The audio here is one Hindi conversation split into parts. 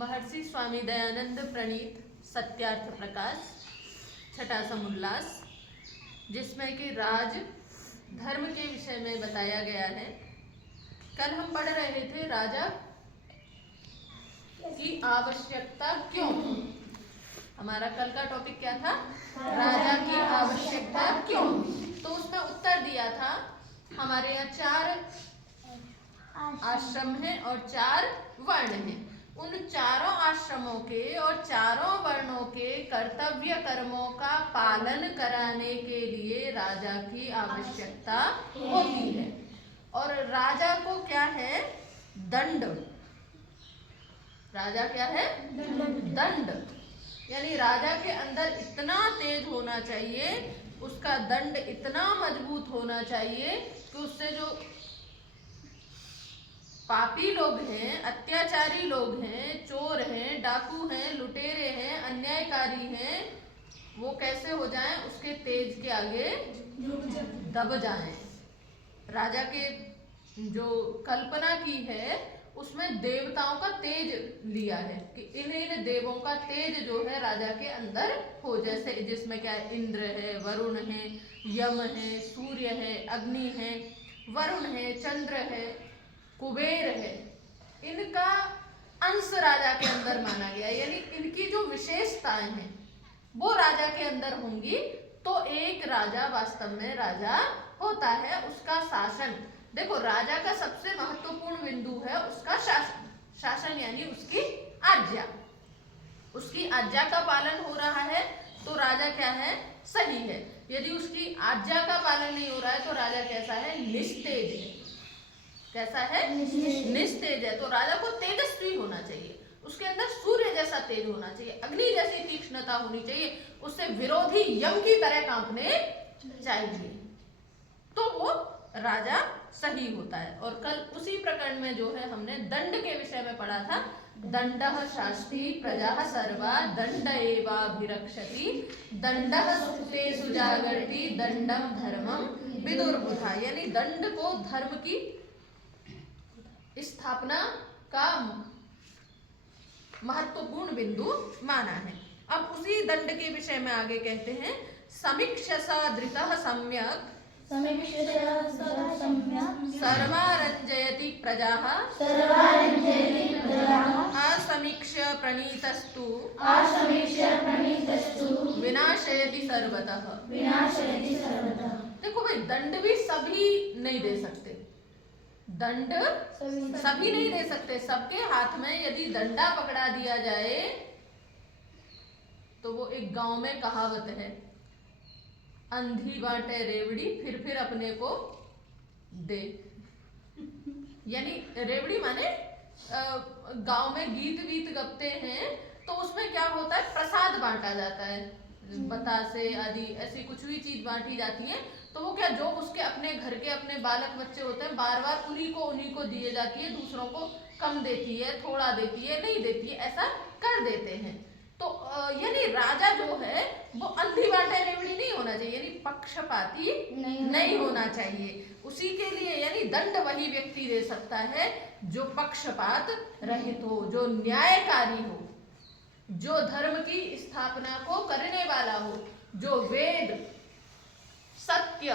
महर्षि स्वामी दयानंद प्रणीत सत्यार्थ प्रकाश छठा समुल्लास, जिसमें कि राज धर्म के विषय में बताया गया है। कल हम पढ़ रहे थे राजा की आवश्यकता क्यों। हमारा कल का टॉपिक क्या था? राजा की आवश्यकता क्यों। तो उसमें उत्तर दिया था हमारे यहाँ 4 आश्रम हैं और 4 वर्ण हैं। उन चारों आश्रमों के और चारों वर्णों के कर्तव्य कर्मों का पालन कराने के लिए राजा की आवश्यकता होती है। और राजा को क्या है? दंड। राजा क्या है? दंड। यानी राजा के अंदर इतना तेज होना चाहिए, उसका दंड इतना मजबूत होना चाहिए कि उससे जो पापी लोग हैं, अत्याचारी लोग हैं, चोर हैं, डाकू हैं, लुटेरे हैं, अन्यायकारी हैं, वो कैसे हो जाएं? उसके तेज के आगे दब जाएं। राजा के जो कल्पना की है उसमें देवताओं का तेज लिया है कि इन देवों का तेज जो है राजा के अंदर हो। जैसे जिसमें क्या है? इंद्र है, वरुण है, यम है, सूर्य है, अग्नि है, वरुण है, चंद्र है, कुबेर है। इनका अंश राजा के अंदर माना गया, यानी इनकी जो विशेषताएं हैं वो राजा के अंदर होंगी तो एक राजा वास्तव में राजा होता है। उसका शासन, देखो राजा का सबसे महत्वपूर्ण बिंदु है उसका शासन। शासन यानी उसकी आज्ञा। उसकी आज्ञा का पालन हो रहा है तो राजा क्या है? सही है। यदि उसकी आज्ञा का पालन नहीं हो रहा है तो राजा कैसा है? निस्तेज है। कैसा है? निस्तेज है। तो राजा को तेजस्वी होना चाहिए, उसके अंदर सूर्य जैसा तेज होना चाहिए, अग्नि जैसी तीक्ष्णता होनी चाहिए, उससे विरोधी यम की तरह कांपने चाहिए, तो वो राजा सही होता है। और कल उसी प्रकरण में जो है हमने दंड के विषय में पढ़ा था। दंडः शास्त्री प्रजा सर्वा दंड एवाभिरक्षति दंडः सुतेषु जागर्ति दंडम धर्मम विदुर्बुधा। यानी दंड को धर्म की स्थापना का महत्वपूर्ण बिंदु माना है। अब उसी दंड के विषय में आगे कहते हैं समीक्षसा धृतः सम्यक् सर्वारञ्जयति प्रजाः असमीक्ष्य प्रणीतस्तु विनाशयति सर्वतः। देखो भाई, दंड भी सभी नहीं दे सकते, दंड सभी नहीं दे सकते। सबके हाथ में यदि दंडा पकड़ा दिया जाए तो वो एक गांव में कहावत है, अंधी बाटे रेवड़ी फिर अपने को दे। यानी रेवड़ी माने गांव में गीत वीत गपते हैं तो उसमें क्या होता है? प्रसाद बांटा जाता है, बतासे आदि ऐसी कुछ भी चीज बांटी जाती है। तो वो क्या, जो उसके अपने घर के अपने बालक बच्चे होते हैं बार बार उन्हीं को दिए जाती है, दूसरों को कम देती है, थोड़ा देती है, नहीं देती है, ऐसा कर देते हैं। तो यानी राजा जो है वो अंधी बाटे रेवड़ी नहीं होना चाहिए, यानी पक्षपाती नहीं होना चाहिए। उसी के लिए यानी दंड वही व्यक्ति दे सकता है जो पक्षपात रहित हो, जो न्यायकारी हो, जो धर्म की स्थापना को करने वाला हो, जो वेद, सत्य,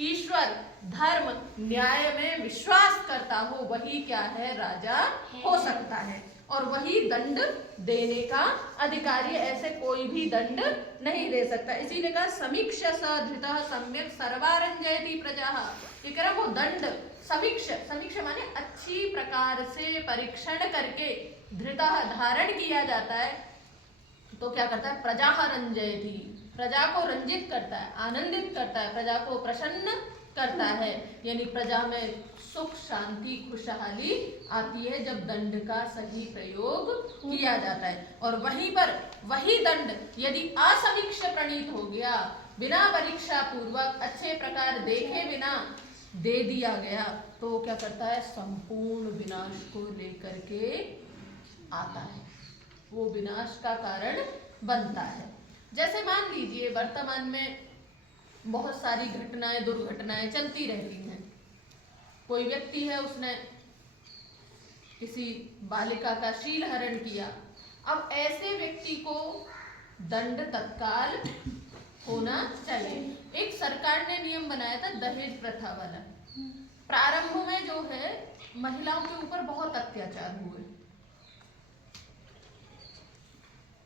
ईश्वर, धर्म, न्याय में विश्वास करता हो, वही क्या है? राजा हो सकता है। और वही दंड देने का अधिकारी, ऐसे कोई भी दंड नहीं दे सकता। इसीलिए कहा समीक्षसा धृतः सम्यक् सर्वारञ्जयति प्रजाः। ये कह रहा वो दंड समीक्ष माने अच्छी प्रकार से परीक्षण करके धृतः धारण किया जाता है तो क्या करता है? प्रजाः रञ्जयति, प्रजा को रंजित करता है, आनंदित करता है, प्रजा को प्रसन्न करता है। यानी प्रजा में सुख, शांति, खुशहाली आती है जब दंड का सही प्रयोग किया जाता है। और वहीं पर वही दंड यदि असमीक्ष प्रणीत हो गया, बिना परीक्षा पूर्वक अच्छे प्रकार देखे बिना दे दिया गया तो वो क्या करता है? संपूर्ण विनाश को लेकर के आता है, वो विनाश का कारण बनता है। जैसे मान लीजिए वर्तमान में बहुत सारी घटनाएं, दुर्घटनाएं चलती रहती हैं। कोई व्यक्ति है, उसने किसी बालिका का शील हरण किया, अब ऐसे व्यक्ति को दंड तत्काल होना चाहिए। एक सरकार ने नियम बनाया था दहेज प्रथा वाला। प्रारंभ में जो है महिलाओं के ऊपर बहुत अत्याचार हुए,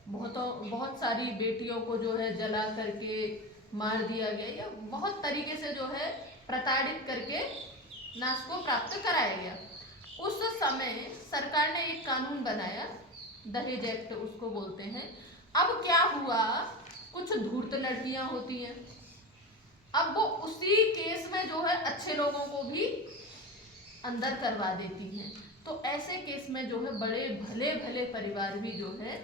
बहुत सारी बेटियों को जो है जला करके मार दिया गया, या बहुत तरीके से जो है प्रताड़ित करके नाश को प्राप्त कराया गया। उस समय सरकार ने एक कानून बनाया, दहेज एक्ट उसको बोलते हैं। अब क्या हुआ, कुछ धूर्त लड़कियां होती हैं, अब वो उसी केस में जो है अच्छे लोगों को भी अंदर करवा देती हैं। तो ऐसे केस में जो है बड़े भले भले परिवार भी जो है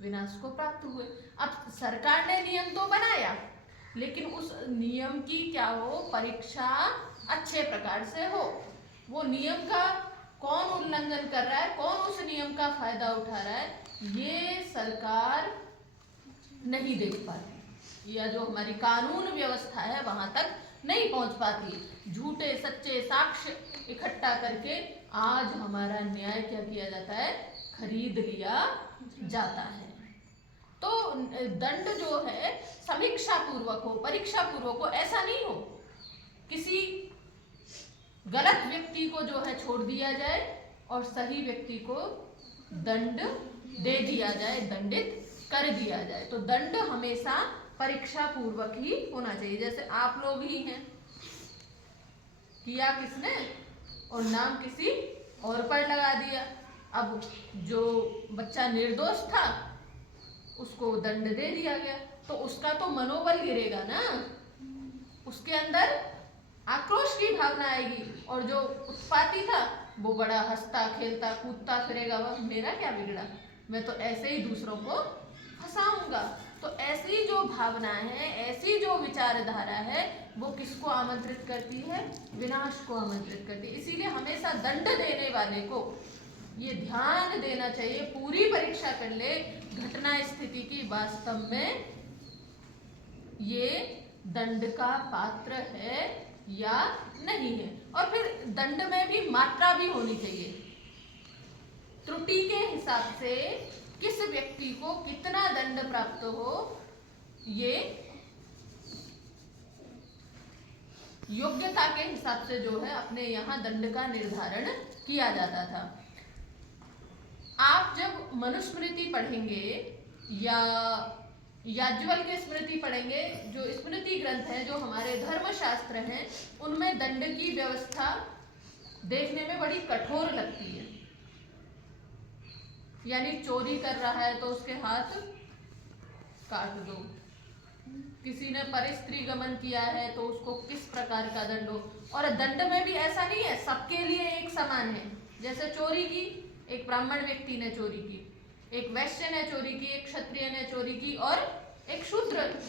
विनाश को प्राप्त हुए। अब सरकार ने नियम तो बनाया, लेकिन उस नियम की क्या हो, परीक्षा अच्छे प्रकार से हो। वो नियम का कौन उल्लंघन कर रहा है, कौन उस नियम का फायदा उठा रहा है, ये सरकार नहीं देख पाती, या जो हमारी कानून व्यवस्था है वहां तक नहीं पहुंच पाती। झूठे सच्चे साक्ष्य इकट्ठा करके आज हमारा न्याय क्या किया जाता है, खरीद लिया जाता है। तो दंड जो है समीक्षा पूर्वक हो, परीक्षा पूर्वक हो, ऐसा नहीं हो किसी गलत व्यक्ति को जो है छोड़ दिया जाए और सही व्यक्ति को दंड दे दिया जाए, दंडित कर दिया जाए। तो दंड हमेशा परीक्षा पूर्वक ही होना चाहिए। जैसे आप लोग ही हैं, किया किसने और नाम किसी और पर लगा दिया, अब जो बच्चा निर्दोष था उसको दंड दे दिया गया, तो उसका तो मनोबल गिरेगा ना, उसके अंदर आक्रोश की भावना आएगी, और जो उत्पाती था वो बड़ा हंसता खेलता कूदता फिरेगा, वह मेरा क्या बिगड़ा, मैं तो ऐसे ही दूसरों को फंसाऊंगा। तो ऐसी जो भावना है, ऐसी जो विचारधारा है, वो किसको आमंत्रित करती है, विनाश को आमंत्रित करती है। इसीलिए हमेशा दंड देने वाले को ये ध्यान देना चाहिए, पूरी परीक्षा कर ले घटना स्थिति की, वास्तव में ये दंड का पात्र है या नहीं है। और फिर दंड में भी मात्रा भी होनी चाहिए, त्रुटि के हिसाब से किस व्यक्ति को कितना दंड प्राप्त हो, ये योग्यता के हिसाब से जो है अपने यहाँ दंड का निर्धारण किया जाता था। आप जब मनुस्मृति पढ़ेंगे या याज्ञवल्क्य के स्मृति पढ़ेंगे, जो स्मृति ग्रंथ है, जो हमारे धर्मशास्त्र हैं, उनमें दंड की व्यवस्था देखने में बड़ी कठोर लगती है। यानी चोरी कर रहा है तो उसके हाथ काट दो, किसी ने परस्त्री गमन किया है तो उसको किस प्रकार का दंड हो। और दंड में भी ऐसा नहीं है सबके लिए एक समान है। जैसे चोरी की, एक ब्राह्मण व्यक्ति ने चोरी की, एक वैश्य ने चोरी की, एक क्षत्रिय ने चोरी की और एक शूद्र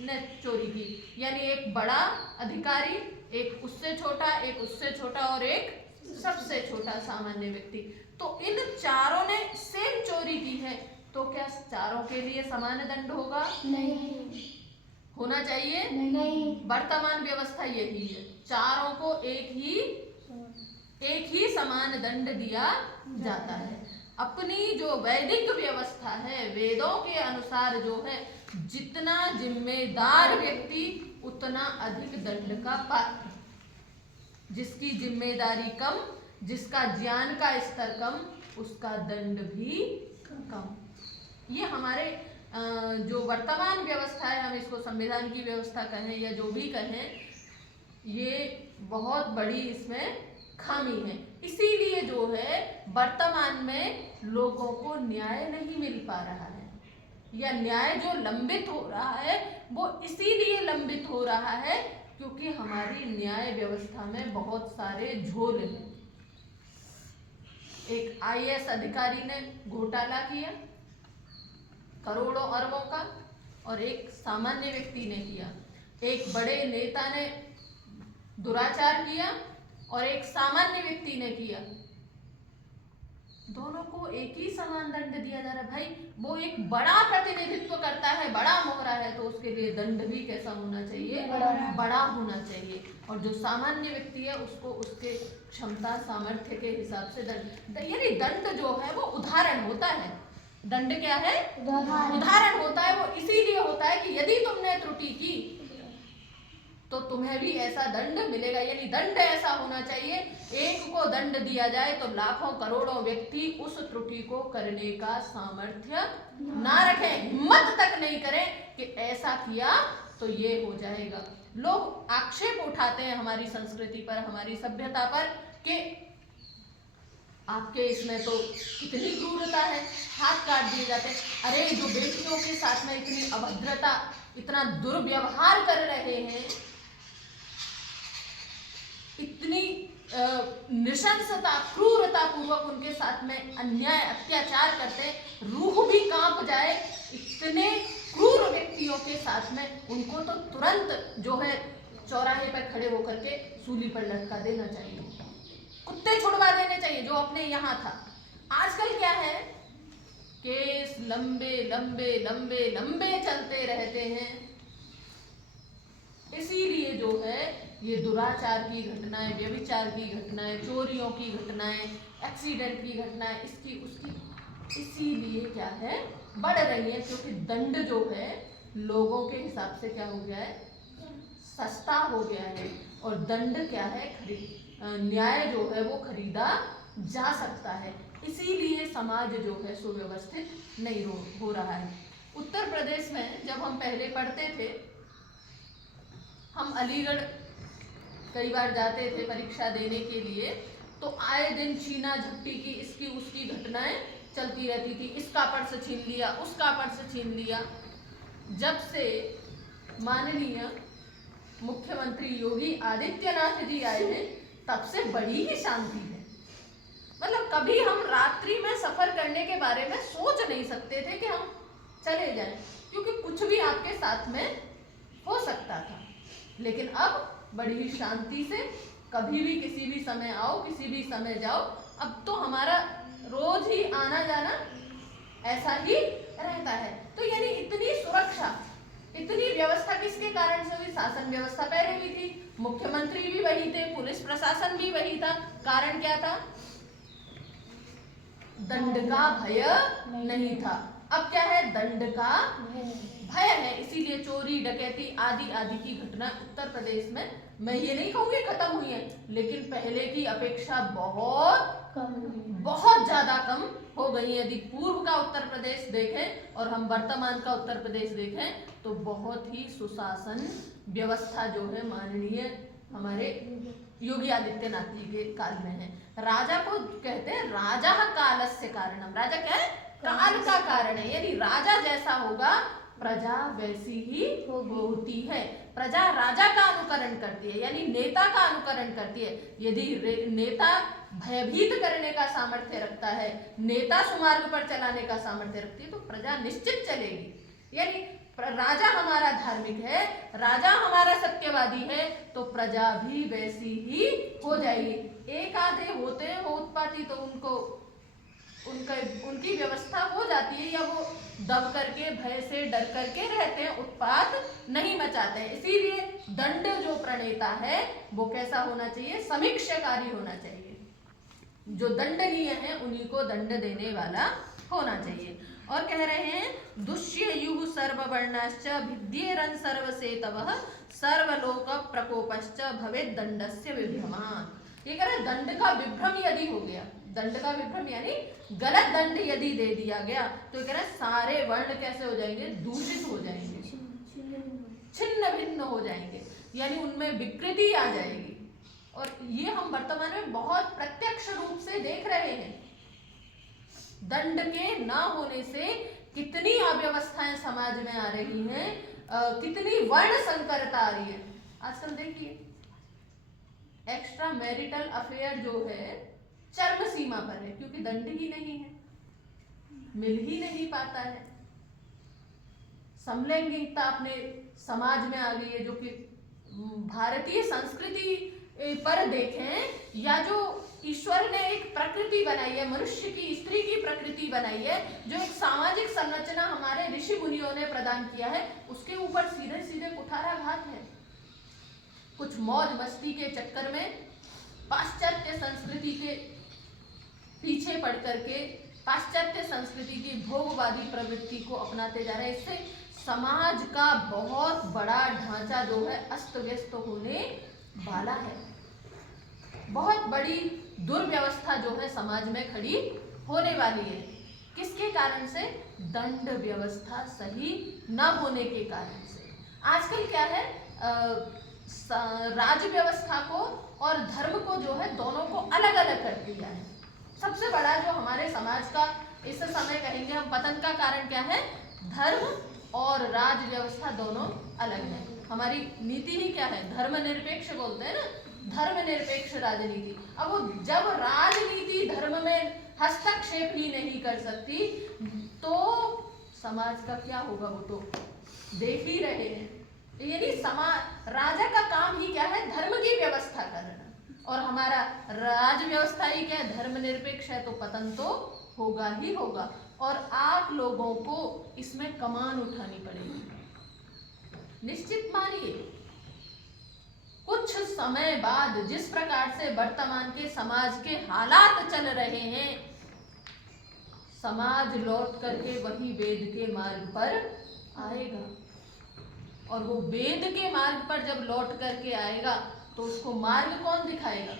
ने चोरी की, यानी एक बड़ा अधिकारी, एक उससे छोटा, एक उससे छोटा और एक सबसे छोटा सामान्य व्यक्ति। तो इन चारों ने सेम चोरी की है, तो क्या चारों के लिए समान दंड होगा? नहीं होना चाहिए? नहीं। वर्तमान व्यवस्था यही है, चारों को एक ही समान दंड दिया जाता है। अपनी जो वैदिक व्यवस्था है, वेदों के अनुसार जो है, जितना जिम्मेदार व्यक्ति उतना अधिक दंड का पात्र, जिसकी जिम्मेदारी कम, जिसका ज्ञान का स्तर कम, उसका दंड भी कम। ये हमारे जो वर्तमान व्यवस्था है, हम इसको संविधान की व्यवस्था कहें या जो भी कहें, ये बहुत बड़ी इसमें खामी है। इसीलिए जो है वर्तमान में लोगों को न्याय नहीं मिल पा रहा है, या न्याय जो लंबित हो रहा है वो इसीलिए लंबित हो रहा है क्योंकि हमारी न्याय व्यवस्था में बहुत सारे झोल हैं। एक IAS अधिकारी ने घोटाला किया करोड़ों अरबों का, और एक सामान्य व्यक्ति ने किया। एक बड़े नेता ने दुराचार किया और एक सामान्य व्यक्ति ने किया। दोनों को एक ही समान दंड दिया जा रहा है। भाई वो एक बड़ा प्रतिनिधित्व करता है, बड़ा मोहरा है, तो उसके लिए दंड भी कैसा होना चाहिए, बड़ा होना चाहिए। और जो सामान्य व्यक्ति है उसको उसके क्षमता सामर्थ्य के हिसाब से दंड, यानी दंड जो है वो उदाहरण होता है। दंड क्या है, उदाहरण होता है। वो इसीलिए होता है कि यदि तुमने त्रुटि की तो तुम्हें भी ऐसा दंड मिलेगा। यानी दंड ऐसा होना चाहिए, एक को दंड दिया जाए तो लाखों करोड़ों व्यक्ति उस त्रुटि को करने का सामर्थ्य ना रखें, हिम्मत तक नहीं करें कि ऐसा किया तो ये हो जाएगा। लोग आक्षेप उठाते हैं हमारी संस्कृति पर, हमारी सभ्यता पर कि आपके इसमें तो कितनी क्रूरता है, हाथ काट दिए जाते हैं। अरे जो बेटियों के साथ में इतनी अभद्रता, इतना दुर्व्यवहार कर रहे हैं, इतनी नृशंसता, क्रूरता पूर्वक उनके साथ में अन्याय अत्याचार करते, रूह भी कांप जाए, इतने क्रूर व्यक्तियों के साथ में उनको तो तुरंत जो है चौराहे पर खड़े होकर के सूली पर लटका देना चाहिए, कुत्ते छुड़वा देने चाहिए जो अपने यहाँ था। आजकल क्या है, केस लंबे लंबे लंबे लंबे चलते रहते हैं। इसीलिए जो है ये दुराचार की घटनाएं, व्यभिचार की घटनाएं, चोरियों की घटनाएं, एक्सीडेंट की घटनाएं, इसकी उसकी, इसीलिए क्या है बढ़ रही है, क्योंकि दंड जो है लोगों के हिसाब से क्या हो गया है, सस्ता हो गया है। और दंड क्या है, न्याय जो है वो खरीदा जा सकता है। इसीलिए समाज जो है सुव्यवस्थित नहीं हो रहा है। उत्तर प्रदेश में जब हम पहले पढ़ते थे, हम अलीगढ़ कई बार जाते थे परीक्षा देने के लिए, तो आए दिन छीना झपटी की, इसकी उसकी घटनाएं चलती रहती थी। इसका पर्स छीन लिया, उसका पर्स छीन लिया। जब से माननीय मुख्यमंत्री योगी आदित्यनाथ जी आए हैं, तब से बड़ी ही शांति है। मतलब कभी हम रात्रि में सफर करने के बारे में सोच नहीं सकते थे कि हम चले जाएं, क्योंकि कुछ भी आपके साथ में हो सकता था। लेकिन अब बड़ी ही शांति से कभी भी किसी भी समय आओ, किसी भी समय जाओ। अब तो हमारा रोज ही आना जाना ऐसा ही रहता है। तो यानी इतनी सुरक्षा, इतनी व्यवस्था किसके कारण से हुई? शासन व्यवस्था पहले भी थी, मुख्यमंत्री भी वही थे, पुलिस प्रशासन भी वही था। कारण क्या था? दंड का भय नहीं था। अब क्या है? दंड का भय है। इसीलिए चोरी, डकैती आदि आदि की घटना उत्तर प्रदेश में, मैं ये नहीं कहूँगी खत्म हुई है, लेकिन पहले की अपेक्षा बहुत ज्यादा कम हो गई है। यदि पूर्व का उत्तर प्रदेश देखें और हम वर्तमान का उत्तर प्रदेश देखें तो बहुत ही सुशासन व्यवस्था जो है माननीय हमारे योगी आदित्यनाथ जी के काल में है। राजा को कहते हैं राजा कालस्य कारणम। राजा क्या है? काल का कारण है। यानी राजा जैसा होगा प्रजा वैसी ही होती है। प्रजा राजा का अनुकरण करती है, यानी नेता का अनुकरण करती है। यदि नेता भयभीत करने का सामर्थ्य रखता है, नेता सुमार्ग पर चलाने का सामर्थ्य रखती है, तो प्रजा निश्चित चलेगी। यानी राजा हमारा धार्मिक है, राजा हमारा सत्यवादी है, तो प्रजा भी वैसी ही हो जाएगी। एक आधे होते हैं वो उत्पाती, तो उनकी व्यवस्था हो जाती है, या वो दब करके, भय से डर करके रहते हैं, उत्पात नहीं मचाते हैं। इसीलिए दंड जो प्रणेता है वो कैसा होना चाहिए? समीक्षाकारी होना चाहिए। जो दंडनीय है उन्हीं को दंड देने वाला होना चाहिए। और कह रहे हैं दुष्ययुः सर्ववर्णाश्च भिद्येरन् सर्वसेतवः सर्वलोक प्रकोपश्च भवेत् दंडस्य विभ्रमान्। ये कह रहे दंड का विभ्रम यदि हो गया, दंड का विभ्रम यानी गलत दंड यदि दे दिया गया, तो कह रहे सारे वर्ण कैसे हो जाएंगे? दूषित हो जाएंगे, छिन्न भिन्न हो जाएंगे, यानी उनमें विकृति आ जाएगी। और ये हम वर्तमान में बहुत प्रत्यक्ष रूप से देख रहे हैं। दंड के ना होने से कितनी अव्यवस्थाएं समाज में आ रही हैं, कितनी वर्ण संकरता आ रही है। आजकल देखिए एक्स्ट्रा मैरिटल अफेयर जो है चरम सीमा पर है, क्योंकि दंड ही नहीं है, मिल ही नहीं पाता है। समलैंगिकता अपने समाज में आ गई है, जो कि भारतीय संस्कृति पर देखें, या जो ईश्वर ने एक प्रकृति बनाई है, मनुष्य की, स्त्री की प्रकृति बनाई है, जो एक सामाजिक संरचना हमारे ऋषि मुनियों ने प्रदान किया है, उसके ऊपर सीधे सीधे कुठाराघात है। कुछ मौज मस्ती के चक्कर में पाश्चात्य संस्कृति के पीछे पड़ करके पाश्चात्य संस्कृति की भोगवादी प्रवृत्ति को अपनाते जा रहे हैं। इससे समाज का बहुत बड़ा ढांचा जो है अस्त व्यस्त होने वाला है। बहुत बड़ी दुर्व्यवस्था जो है समाज में खड़ी होने वाली है। किसके कारण से? दंड व्यवस्था सही न होने के कारण से। आजकल क्या है, राज व्यवस्था को और धर्म को जो है दोनों को अलग अलग कर दिया है। सबसे बड़ा जो हमारे समाज का इस समय कहेंगे हम पतन का कारण क्या है? धर्म और राज व्यवस्था दोनों अलग है। हमारी नीति ही क्या है? धर्मनिरपेक्ष बोलते हैं ना, धर्मनिरपेक्ष राजनीति। अब वो जब राजनीति धर्म में हस्तक्षेप ही नहीं कर सकती तो समाज का क्या होगा वो तो देख ही रहे हैं। यानी समाज, राजा का काम ही क्या है? धर्म की व्यवस्था करना, और हमारा राज व्यवस्था ही क्या है? धर्मनिरपेक्ष है, तो पतन तो होगा ही होगा। और आप लोगों को इसमें कमान उठानी पड़ेगी। निश्चित मानिए कुछ समय बाद जिस प्रकार से वर्तमान के समाज के हालात चल रहे हैं, समाज लौट करके वही वेद के मार्ग पर आएगा। और वो वेद के मार्ग पर जब लौट करके आएगा तो उसको मार्ग कौन दिखाएगा?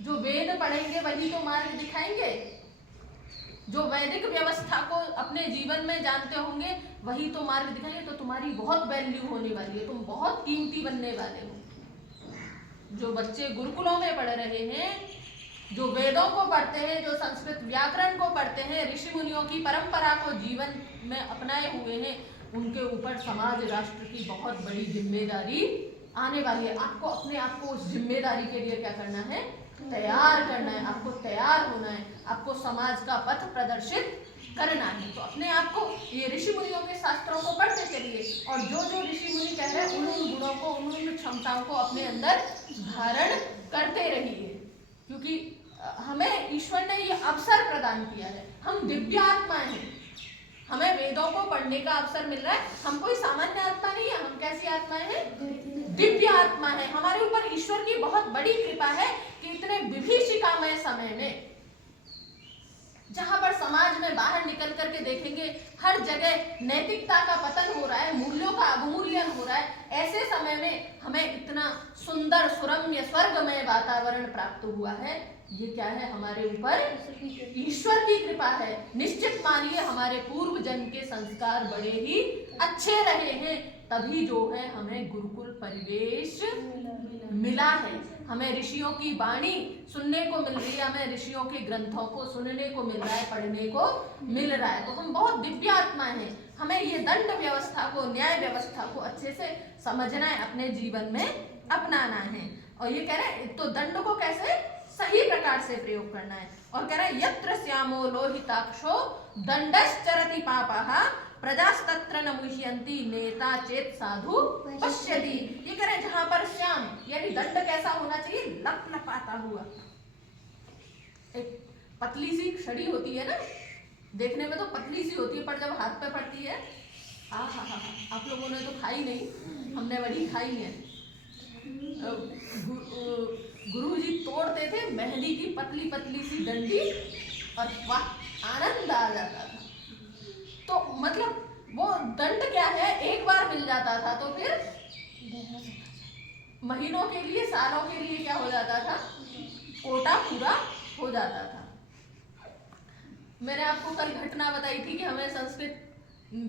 जो वेद पढ़ेंगे वही तो मार्ग दिखाएंगे। जो वैदिक व्यवस्था को अपने जीवन में जानते होंगे वही तो मार्ग दिखाएंगे। तो तुम्हारी बहुत वैल्यू होने वाली है, तुम बहुत कीमती बनने वाले हो। जो बच्चे गुरुकुलों में पढ़ रहे हैं, जो वेदों को पढ़ते हैं, जो संस्कृत व्याकरण को पढ़ते हैं, ऋषि मुनियों की परंपरा को जीवन में अपनाए हुए हैं, उनके ऊपर समाज राष्ट्र की बहुत बड़ी जिम्मेदारी आने वाली है। आपको अपने आप को उस जिम्मेदारी के लिए क्या करना है? तैयार करना है। आपको तैयार होना है, आपको समाज का पथ प्रदर्शित करना है। तो अपने आप को, ये ऋषि मुनियों के शास्त्रों को पढ़ते चलिए और जो जो ऋषि मुनि कह रहे हैं उन गुणों को, उन क्षमताओं को अपने अंदर धारण करते रहिए। क्योंकि हमें ईश्वर ने ये अवसर प्रदान किया है। हम दिव्य आत्मा हैं, हमें वेदों को पढ़ने का अवसर मिल रहा है। हम कोई सामान्य आत्मा नहीं है। हम कैसी आत्मा है? दिव्य आत्मा है। हमारे ऊपर ईश्वर की बहुत बड़ी कृपा है कि इतने विभीषिकामय समय में, जहां पर समाज में बाहर निकल करके देखेंगे हर जगह नैतिकता का पतन हो रहा है, मूल्यों का अवमूल्यन हो रहा है, ऐसे समय में हमें इतना सुंदर सुरम्य स्वर्गमय वातावरण प्राप्त हुआ है। ये क्या है? हमारे ऊपर ईश्वर की कृपा है। निश्चित मानिए हमारे पूर्व जन्म के संस्कार बड़े ही अच्छे रहे हैं, तभी जो है हमें गुरुकुल परिवेश मिला है। हमें ऋषियों की वाणी सुनने को मिल रही है, हमें ऋषियों के ग्रंथों को सुनने को मिल रहा है, पढ़ने को मिल रहा है। तो हम बहुत दिव्य आत्मा हैं। हमें ये दंड व्यवस्था को, न्याय व्यवस्था को अच्छे से समझना है, अपने जीवन में अपनाना है। और ये कह रहे हैं तो दंड को कैसे सही प्रकार से प्रयोग करना है। और कह रहे हैं यत्र श्यामो लोहिताक्षो दंडश्चरति पापः प्रजास्तत्र न मुह्यन्ति नेता चेत साधु पश्यति। ये कह रहे हैं जहां पर श्याम यानी दंड कैसा होना चाहिए? लपलपाता हुआ। एक पतली सी छड़ी होती है ना, देखने में तो पतली सी होती है, पर जब हाथ पे पड़ती है, आप लोगों ने तो खाई नहीं, हमने बड़ी खाई है। गुरुजी तोड़ते थे मेहंदी की पतली पतली सी डंडी और वाह, आनंद आ जाता था। तो मतलब वो दंड क्या है? एक बार मिल जाता था तो फिर महीनों के लिए, सालों के लिए क्या हो जाता था? कोटा पूरा हो जाता था। मैंने आपको कल घटना बताई थी कि हमें संस्कृत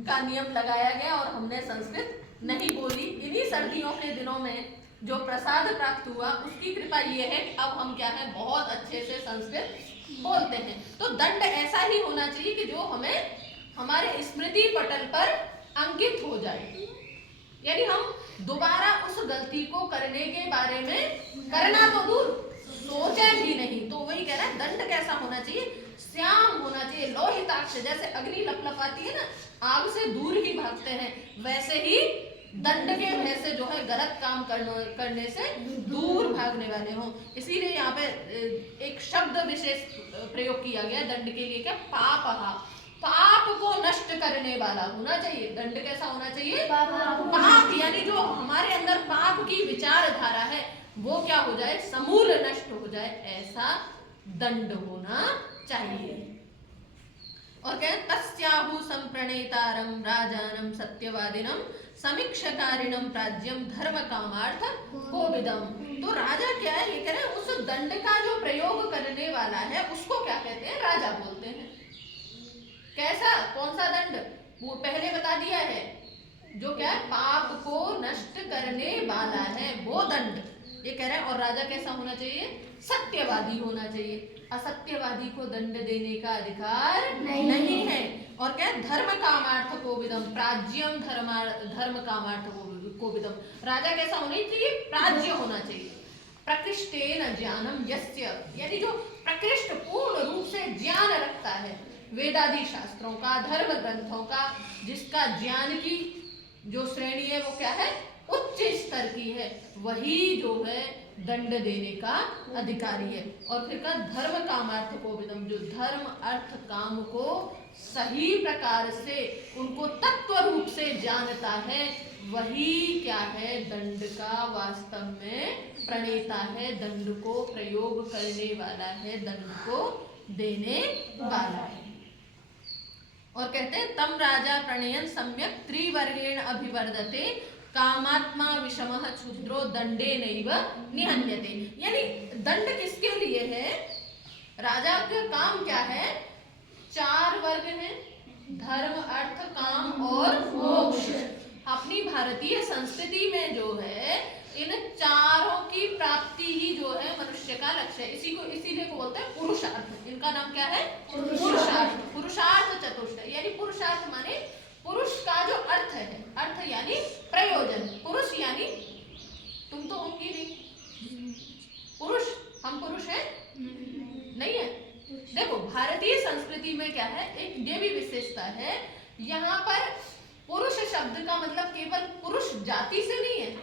का नियम लगाया गया और हमने संस्कृत नहीं बोली। इन्हीं सर्दियों के दिनों में जो प्रसाद प्राप्त हुआ उसकी कृपा ये है कि अब हम क्या है, बहुत अच्छे से संस्कृत बोलते हैं। तो दंड ऐसा ही होना चाहिए कि जो हमें हमारे स्मृति पटल पर अंकित हो जाए, यानी हम दोबारा उस गलती को करने के बारे में, करना तो दूर, सोचे भी नहीं। तो वही कह रहा है दंड कैसा होना चाहिए? श्याम होना चाहिए, लोहिताक्ष। जैसे अग्नि लपलपाती है ना, आग से दूर ही भागते हैं, वैसे ही दंड के भय से जो है गलत काम करने से दूर भागने वाले हों। इसीलिए यहाँ पे एक शब्द विशेष प्रयोग किया गया दंड के लिए, क्या? पापहा, पाप को नष्ट करने वाला होना चाहिए। दंड कैसा होना चाहिए? पाप यानी जो हमारे अंदर पाप की विचारधारा है वो क्या हो जाए? समूल नष्ट हो जाए, ऐसा दंड होना चाहिए। और क्या? तस्याहु संप्रणेतारम राजानम सत्यवादिनम समीक्षकारिणम प्राज्यम धर्म कामार्थ कोविदम। तो राजा क्या है? ये कह रहे हैं उस दंड का जो प्रयोग करने वाला है उसको क्या कहते हैं? राजा बोलते हैं। कैसा? कौन सा दंड? वो पहले बता दिया है, जो क्या है? पाप को नष्ट करने वाला है वो दंड, ये कह रहे हैं। और राजा कैसा होना चाहिए? सत्यवादी होना चाहिए। असत्यवादी को दंड देने का अधिकार नहीं है। और क्या? धर्म कामार्थ कोविदम, प्राज्यम धर्म कामार्थ कोविदम। राजा कैसा होना चाहिए? प्राज्य होना चाहिए। प्रकृष्टेन ज्ञानम यस्य, यानी जो प्रकृष्ट पूर्ण रूप से ज्ञान रखता है वेदादि शास्त्रों का, धर्म ग्रंथों का, जिसका ज्ञान की जो श्रेणी है वो क्या है? उच्च स्तर की है, वही जो है दंड देने का अधिकारी है। और फिर का धर्म कामार्थ कोविदम, जो धर्म अर्थ काम को सही प्रकार से उनको तत्व रूप से जानता है, वही क्या है? दंड का वास्तव में प्रणेता है, दंड को प्रयोग करने वाला है, दंड को देने वाला है। और कहते हैं तम राजा प्रणयन सम्यक त्रिवर्गेण अभिवर्धते कामात्मा विषमः क्षुद्रो दंडे नैव निहन्यते। यानी दंड किसके लिए है? राजा का काम क्या है? 4 वर्ग हैं, धर्म अर्थ काम और मोक्ष। अपनी भारतीय संस्कृति में जो है इन चारों की प्राप्ति ही जो है मनुष्य का लक्ष्य है। इसीलिए को बोलते हैं पुरुषार्थ। इनका नाम क्या है? पुरुषार्थ। पुरुषार्थ चतुष्ट, यानी पुरुषार्थ माने पुरुष का जो अर्थ है, अर्थ यानी प्रयोजन। पुरुष यानी तुम तो होंगी नहीं, पुरुष हम पुरुष हैं नहीं है। देखो भारतीय संस्कृति में क्या है, एक ये भी विशेषता है, यहाँ पर पुरुष शब्द का मतलब केवल पुरुष जाति से नहीं है,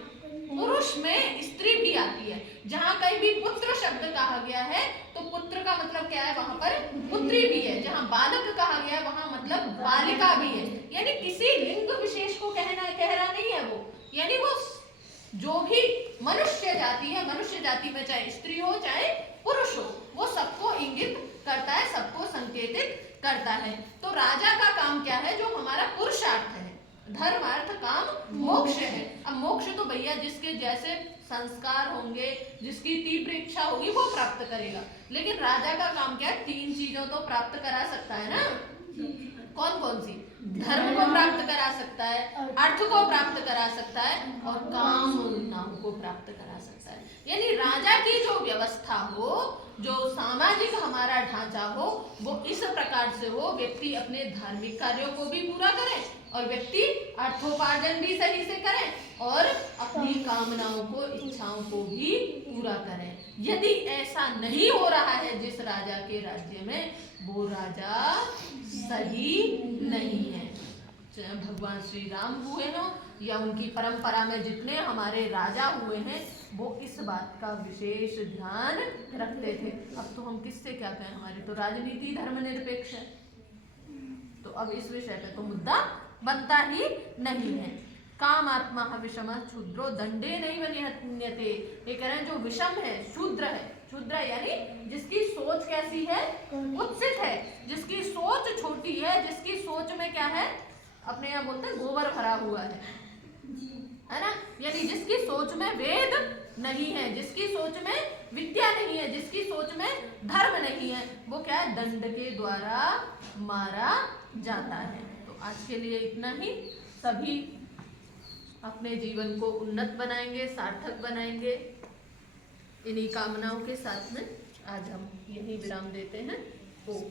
पुरुष में स्त्री भी आती है। जहाँ कहीं भी पुत्र शब्द कहा गया है तो पुत्र का मतलब क्या है? वहां पर पुत्री भी है। जहाँ बालक कहा गया है वहां मतलब बालिका भी है। यानी किसी लिंग विशेष को कह रहा नहीं है वो, यानी वो जो भी मनुष्य जाति है, मनुष्य जाति में चाहे स्त्री हो चाहे पुरुष हो, वो सबको इंगित करता है, सबको संकेतित करता है। तो राजा का काम क्या है? जो हमारा पुरुषार्थ है, धर्म अर्थ काम मोक्ष है। अब मोक्ष तो भैया जिसके जैसे संस्कार होंगे, जिसकी तीव्र इच्छा होगी वो प्राप्त करेगा। लेकिन राजा का काम क्या है? 3 चीजों तो प्राप्त करा सकता है ना। कौन कौन सी? धर्म को प्राप्त करा सकता है, अर्थ को प्राप्त करा सकता है और कामनाओं को प्राप्त करा सकता है। यानी राजा की जो व्यवस्था हो, जो सामाजिक हमारा ढांचा हो, वो इस प्रकार से हो, व्यक्ति अपने धार्मिक कार्यों को भी पूरा करे और व्यक्ति अर्थोपार्जन भी सही से करे और अपनी कामनाओं को, इच्छाओं को भी पूरा करे। यदि ऐसा नहीं हो रहा है जिस राजा के राज्य में, वो राजा सही नहीं है। भगवान श्री राम हुए हो या उनकी परंपरा में जितने हमारे राजा हुए हैं, वो इस बात का विशेष ध्यान रखते थे। अब तो हम किससे क्या कहें, हमारी तो राजनीति धर्मनिरपेक्ष है, तो अब इस विषय पे तो मुद्दा बनता ही नहीं है। काम आत्मा विषम क्षुद्रो दंडे नहीं निहन्यते। ये कह रहे हैं जो विषम है, शूद्र है, शूद्र यानी जिसकी सोच कैसी है? कुत्सित है, जिसकी सोच छोटी है, जिसकी सोच में क्या है? अपने यहाँ बोलते हैं गोबर भरा हुआ है ना। यानी जिसकी सोच में वेद नहीं है, जिसकी सोच में विद्या नहीं है, जिसकी सोच में धर्म नहीं है, वो क्या है? दंड के द्वारा मारा जाता है। तो आज के लिए इतना ही। सभी अपने जीवन को उन्नत बनाएंगे, सार्थक बनाएंगे। इन्हीं कामनाओं के साथ में आज हम यही विराम देते हैं। ओम।